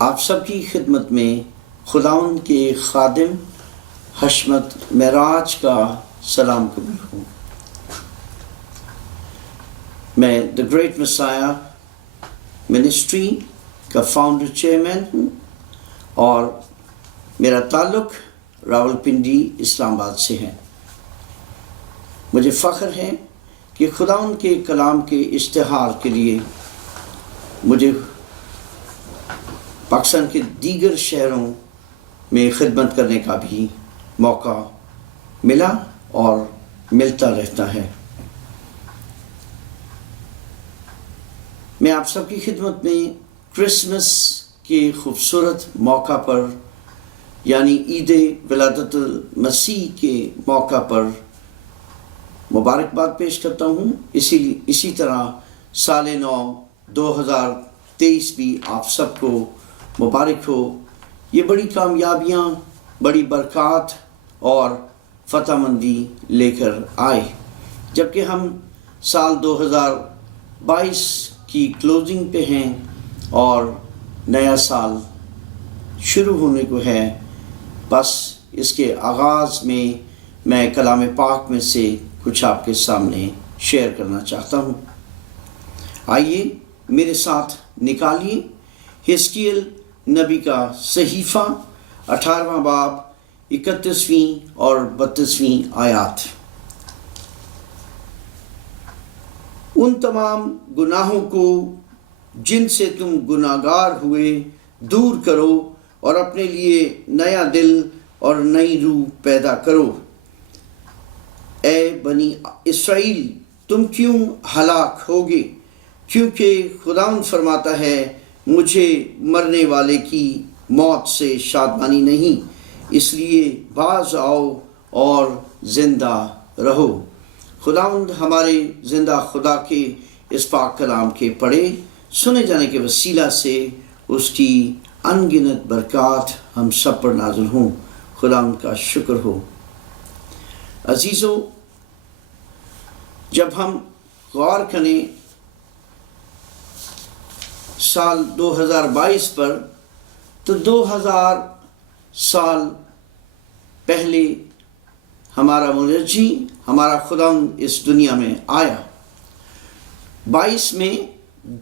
آپ سب کی خدمت میں خداوند کے خادم حشمت معراج کا سلام قبول ہوں۔ میں دی گریٹ مسائیہ منسٹری کا فاؤنڈر چیئرمین ہوں اور میرا تعلق راولپنڈی اسلام آباد سے ہے۔ مجھے فخر ہے کہ خداوند کے کلام کے اشتہار کے لیے مجھے پاکستان کے دیگر شہروں میں خدمت کرنے کا بھی موقع ملا اور ملتا رہتا ہے۔ میں آپ سب کی خدمت میں کرسمس کے خوبصورت موقع پر یعنی عید ولادت المسیح کے موقع پر مبارکباد پیش کرتا ہوں۔ اسی طرح سال نو 2023 بھی آپ سب کو مبارک ہو۔ یہ بڑی کامیابیاں، بڑی برکات اور فتح مندی لے کر آئے، جبکہ ہم سال 2022 کی کلوزنگ پہ ہیں اور نیا سال شروع ہونے کو ہے۔ بس اس کے آغاز میں کلام پاک میں سے کچھ آپ کے سامنے شیئر کرنا چاہتا ہوں۔ آئیے میرے ساتھ نکالیے حزقیل نبی کا صحیفہ 18واں باب 31ویں اور 32ویں آیات۔ ان تمام گناہوں کو جن سے تم گناہگار ہوئے دور کرو اور اپنے لیے نیا دل اور نئی روح پیدا کرو۔ اے بنی اسرائیل، تم کیوں ہلاک ہوگے؟ کیونکہ خداوند فرماتا ہے، مجھے مرنے والے کی موت سے شادمانی نہیں، اس لیے باز آؤ اور زندہ رہو۔ خداوند ہمارے زندہ خدا کے اس پاک کلام کے پڑھے سنے جانے کے وسیلہ سے اس کی انگنت برکات ہم سب پر نازل ہوں۔ خداوند کا شکر ہو۔ عزیزو، جب ہم غور کریں سال 2022 پر، تو 2000 سال پہلے ہمارا مرجی، ہمارا خداوند اس دنیا میں آیا۔ 22 میں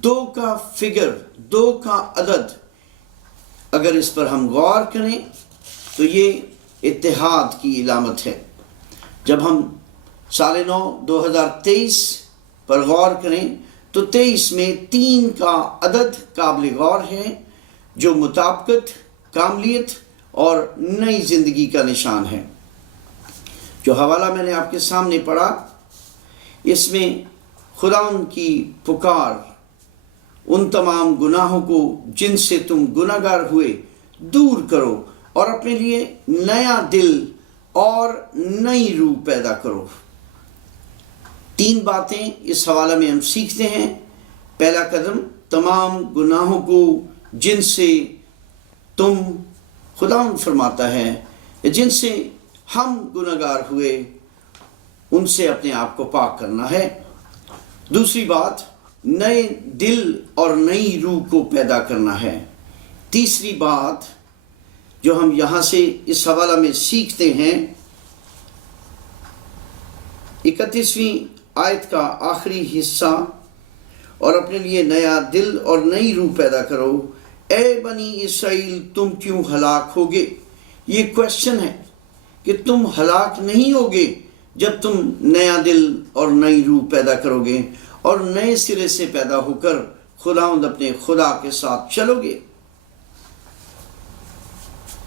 2 کا فگر، 2 کا عدد، اگر اس پر ہم غور کریں تو یہ اتحاد کی علامت ہے۔ جب ہم سال نو 2023 پر غور کریں تو 23 میں 3 کا عدد قابل غور ہے، جو مطابقت، کاملیت اور نئی زندگی کا نشان ہے۔ جو حوالہ میں نے آپ کے سامنے پڑھا، اس میں خداوند کی پکار ان تمام گناہوں کو جن سے تم گناہگار ہوئے دور کرو اور اپنے لیے نیا دل اور نئی روح پیدا کرو۔ 3 باتیں اس حوالہ میں ہم سیکھتے ہیں۔ پہلا قدم، تمام گناہوں کو جن سے تم، خداوند فرماتا ہے، جن سے ہم گناہگار ہوئے، ان سے اپنے آپ کو پاک کرنا ہے۔ دوسری بات، نئے دل اور نئی روح کو پیدا کرنا ہے۔ تیسری بات جو ہم یہاں سے اس حوالہ میں سیکھتے ہیں، 31ویں آیت کا آخری حصہ، اور اپنے لیے نیا دل اور نئی روح پیدا کرو۔ اے بنی اسرائیل، تم کیوں ہلاک ہوگے؟ یہ کویسچن ہے کہ تم ہلاک نہیں ہوگے جب تم نیا دل اور نئی روح پیدا کرو گے اور نئے سرے سے پیدا ہو کر خداوند اپنے خدا کے ساتھ چلو گے۔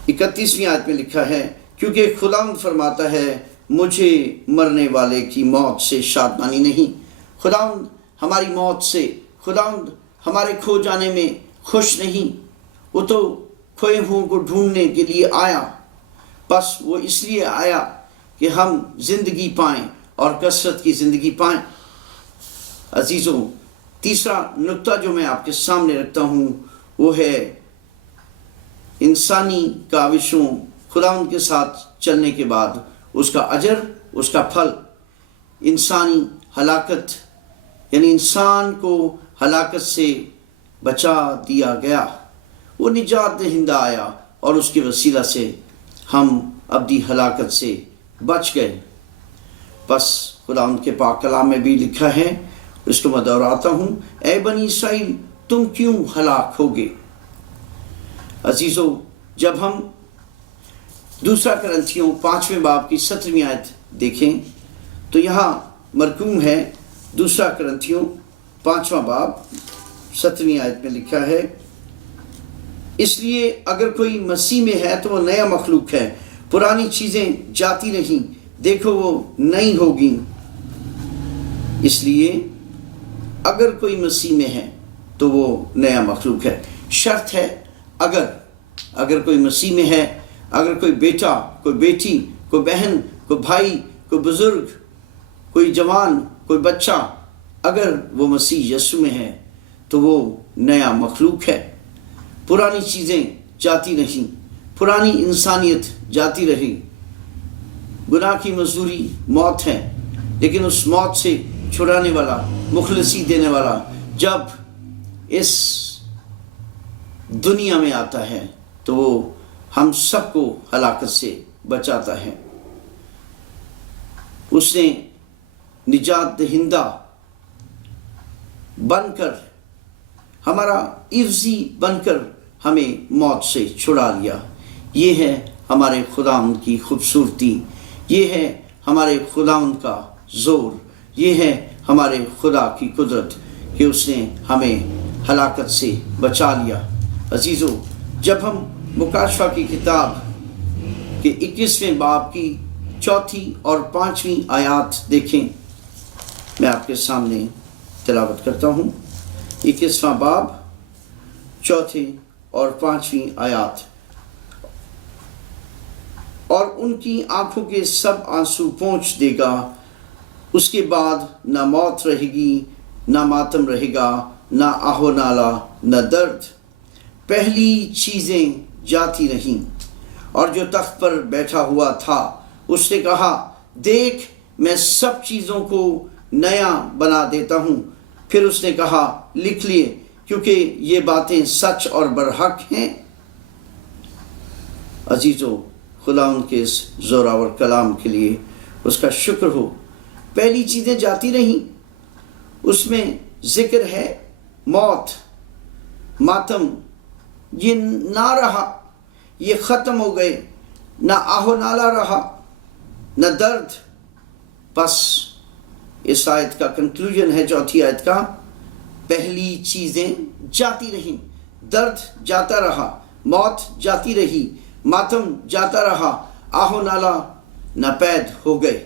31ویں آیت میں لکھا ہے، کیونکہ خداوند فرماتا ہے، مجھے مرنے والے کی موت سے شادمانی نہیں۔ خداوند ہماری موت سے، خداوند ہمارے کھو جانے میں خوش نہیں۔ وہ تو کھوئے ہوں کو ڈھونڈنے کے لیے آیا، بس وہ اس لیے آیا کہ ہم زندگی پائیں اور کثرت کی زندگی پائیں۔ عزیزوں، تیسرا نقطہ جو میں آپ کے سامنے رکھتا ہوں وہ ہے انسانی کاوشوں، خداوند کے ساتھ چلنے کے بعد اس کا اجر، اس کا پھل۔ انسانی ہلاکت یعنی انسان کو ہلاکت سے بچا دیا گیا، وہ نجات دہندہ آیا اور اس کے وسیلہ سے ہم ابدی ہلاکت سے بچ گئے۔ بس خدا ان کے پاک کلام میں بھی لکھا ہے، اس کو میں دہراتا ہوں، اے بنی اسرائیل تم کیوں ہلاک ہوگے۔ عزیزو، جب ہم دوسرا کرنتھیوں 5ویں باب کی 17ویں آیت دیکھیں تو یہاں مرقوم ہے، دوسرا کرنتھیوں 5واں باب 17ویں آیت میں لکھا ہے، اس لیے اگر کوئی مسیح میں ہے تو وہ نیا مخلوق ہے، پرانی چیزیں جاتی نہیں، دیکھو وہ نئی ہوگی۔ اس لیے اگر کوئی مسیح میں ہے تو وہ نیا مخلوق ہے۔ شرط ہے اگر کوئی مسیح میں ہے، اگر کوئی بیٹا، کوئی بیٹی، کوئی بہن، کوئی بھائی، کوئی بزرگ، کوئی جوان، کوئی بچہ، اگر وہ مسیح یسوع میں ہے تو وہ نیا مخلوق ہے۔ پرانی چیزیں جاتی نہیں، پرانی انسانیت جاتی رہی۔ گناہ کی مزدوری موت ہے، لیکن اس موت سے چھڑانے والا، مخلصی دینے والا جب اس دنیا میں آتا ہے تو وہ ہم سب کو ہلاکت سے بچاتا ہے۔ اس نے نجات دہندہ بن کر، ہمارا عوضی بن کر ہمیں موت سے چھڑا لیا۔ یہ ہے ہمارے خداوند کی خوبصورتی، یہ ہے ہمارے خداوند کا زور، یہ ہے ہمارے خدا کی قدرت کہ اس نے ہمیں ہلاکت سے بچا لیا۔ عزیزو، جب ہم مکاشفہ کی کتاب کے 21ویں باب کی 4 اور 5 آیات دیکھیں، میں آپ کے سامنے تلاوت کرتا ہوں۔ 21واں باب 4 اور 5 آیات، اور ان کی آنکھوں کے سب آنسو پونچھ دے گا، اس کے بعد نہ موت رہے گی، نہ ماتم رہے گا، نہ آہ و نالہ، نہ درد، پہلی چیزیں جاتی نہیں۔ اور جو تخت پر بیٹھا ہوا تھا اس نے کہا، دیکھ میں سب چیزوں کو نیا بنا دیتا ہوں۔ پھر اس نے کہا، لکھ لیے، کیونکہ یہ باتیں سچ اور برحق ہیں۔ عزیزو، خدا ان کے اس زوراور کلام کے لیے اس کا شکر ہو۔ پہلی چیزیں جاتی نہیں، اس میں ذکر ہے موت، ماتم، یہ نہ رہا، یہ ختم ہو گئے، نہ آہ و نالہ رہا، نہ درد۔ بس اس آیت کا کنکلوژن ہے 4 آیت کا، پہلی چیزیں جاتی رہیں، درد جاتا رہا، موت جاتی رہی، ماتم جاتا رہا، آہ و نالہ ناپید ہو گئے۔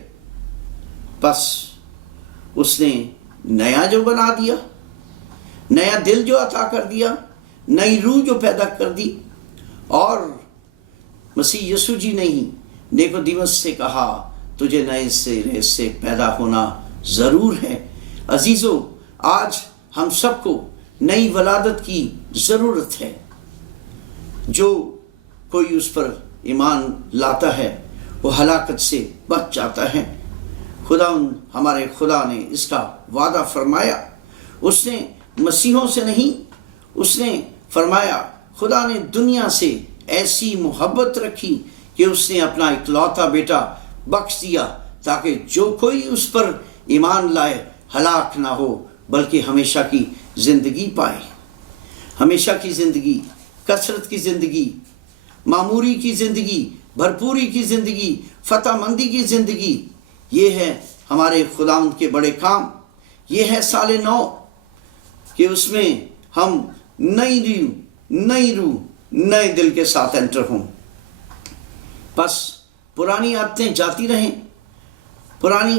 بس اس نے نیا جو بنا دیا، نیا دل جو عطا کر دیا، نئی روح جو پیدا کر دی۔ اور مسیح یسوع جی نے ہی نیکودیمس سے کہا، تجھے نئے سرے سے پیدا ہونا ضرور ہے۔ عزیزو، آج ہم سب کو نئی ولادت کی ضرورت ہے۔ جو کوئی اس پر ایمان لاتا ہے وہ ہلاکت سے بچ جاتا ہے۔ ہمارے خدا نے اس کا وعدہ فرمایا، اس نے مسیحوں سے نہیں، اس نے فرمایا خدا نے دنیا سے ایسی محبت رکھی کہ اس نے اپنا اکلوتا بیٹا بخش دیا تاکہ جو کوئی اس پر ایمان لائے ہلاک نہ ہو بلکہ ہمیشہ کی زندگی پائے۔ ہمیشہ کی زندگی، کثرت کی زندگی، معموری کی زندگی، بھرپوری کی زندگی، فتح مندی کی زندگی، یہ ہے ہمارے خداوند کے بڑے کام۔ یہ ہے سال نو کہ اس میں ہم نئی روح، نئے دل کے ساتھ انٹر ہوں۔ بس پرانی عادتیں جاتی رہیں، پرانی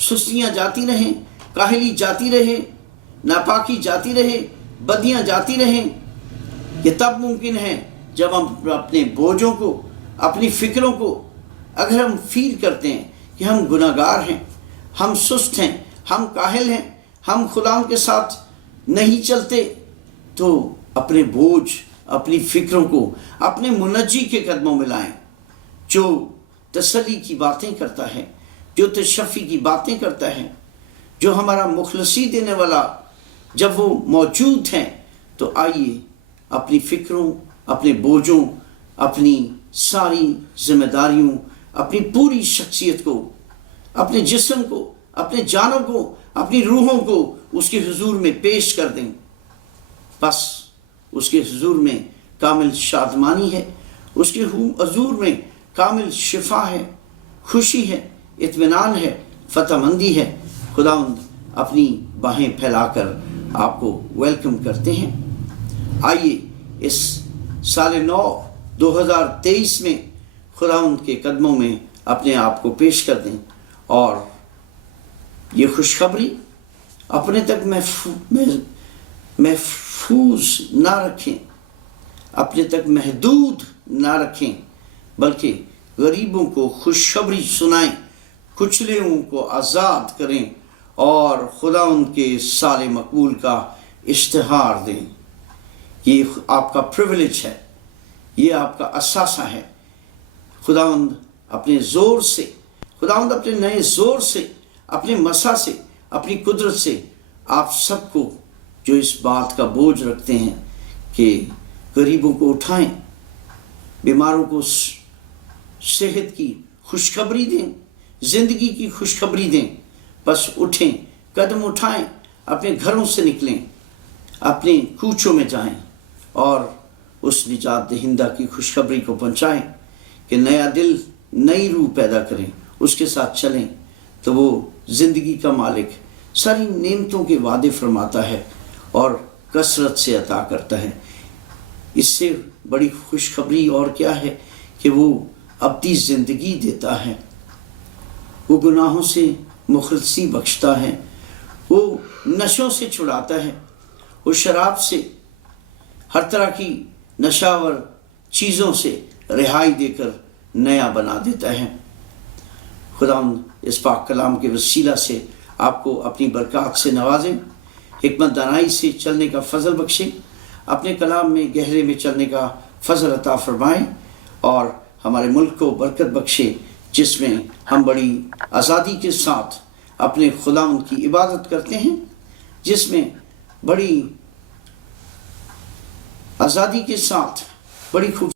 سستیاں جاتی رہیں، کاہلی جاتی رہے، ناپاکی جاتی رہے، بدیاں جاتی رہیں۔ یہ تب ممکن ہے جب ہم اپنے بوجھوں کو، اپنی فکروں کو، اگر ہم فیل کرتے ہیں کہ ہم گناہگار ہیں، ہم سست ہیں، ہم کاہل ہیں، ہم خدا کے ساتھ نہیں چلتے، تو اپنے بوجھ، اپنی فکروں کو اپنے منجی کے قدموں میں لائیں، جو تسلی کی باتیں کرتا ہے، جو تشفی کی باتیں کرتا ہے، جو ہمارا مخلصی دینے والا جب وہ موجود ہیں تو آئیے اپنی فکروں، اپنے بوجھوں، اپنی ساری ذمہ داریوں، اپنی پوری شخصیت کو، اپنے جسم کو، اپنے جانوں کو، اپنی روحوں کو اس کے حضور میں پیش کر دیں۔ بس اس کے حضور میں کامل شادمانی ہے، اس کے حضور میں کامل شفا ہے، خوشی ہے، اطمینان ہے، فتح مندی ہے۔ خداوند اپنی باہیں پھیلا کر آپ کو ویلکم کرتے ہیں۔ آئیے اس سال نو 2023 میں خداوند کے قدموں میں اپنے آپ کو پیش کر دیں اور یہ خوشخبری اپنے تک محفوظ نہ رکھیں، اپنے تک محدود نہ رکھیں، بلکہ غریبوں کو خوشخبری سنائیں، کچلوں کو آزاد کریں اور خداوند کے سال مقبول کا اشتہار دیں۔ یہ آپ کا پریویلیج ہے، یہ آپ کا اثاثہ ہے۔ خداوند اپنے زور سے، خداوند اپنے نئے زور سے، اپنے مسا سے، اپنی قدرت سے آپ سب کو جو اس بات کا بوجھ رکھتے ہیں کہ غریبوں کو اٹھائیں، بیماروں کو صحت کی خوشخبری دیں، زندگی کی خوشخبری دیں، بس اٹھیں، قدم اٹھائیں، اپنے گھروں سے نکلیں، اپنے کوچوں میں جائیں اور اس نجات دہندہ کی خوشخبری کو پہنچائیں کہ نیا دل، نئی روح پیدا کریں، اس کے ساتھ چلیں تو وہ زندگی کا مالک ساری نعمتوں کے وعدے فرماتا ہے اور کثرت سے عطا کرتا ہے۔ اس سے بڑی خوشخبری اور کیا ہے کہ وہ ابدی زندگی دیتا ہے، وہ گناہوں سے مخلصی بخشتا ہے، وہ نشوں سے چھڑاتا ہے، وہ شراب سے، ہر طرح کی نشاور چیزوں سے رہائی دے کر نیا بنا دیتا ہے۔ خداوند اس پاک کلام کے وسیلہ سے آپ کو اپنی برکات سے نوازیں، حکمت دانائی سے چلنے کا فضل بخشیں، اپنے کلام میں گہرے میں چلنے کا فضل عطا فرمائیں اور ہمارے ملک کو برکت بخشے جس میں ہم بڑی آزادی کے ساتھ اپنے خداوند کی عبادت کرتے ہیں، جس میں بڑی آزادی کے ساتھ بڑی خوب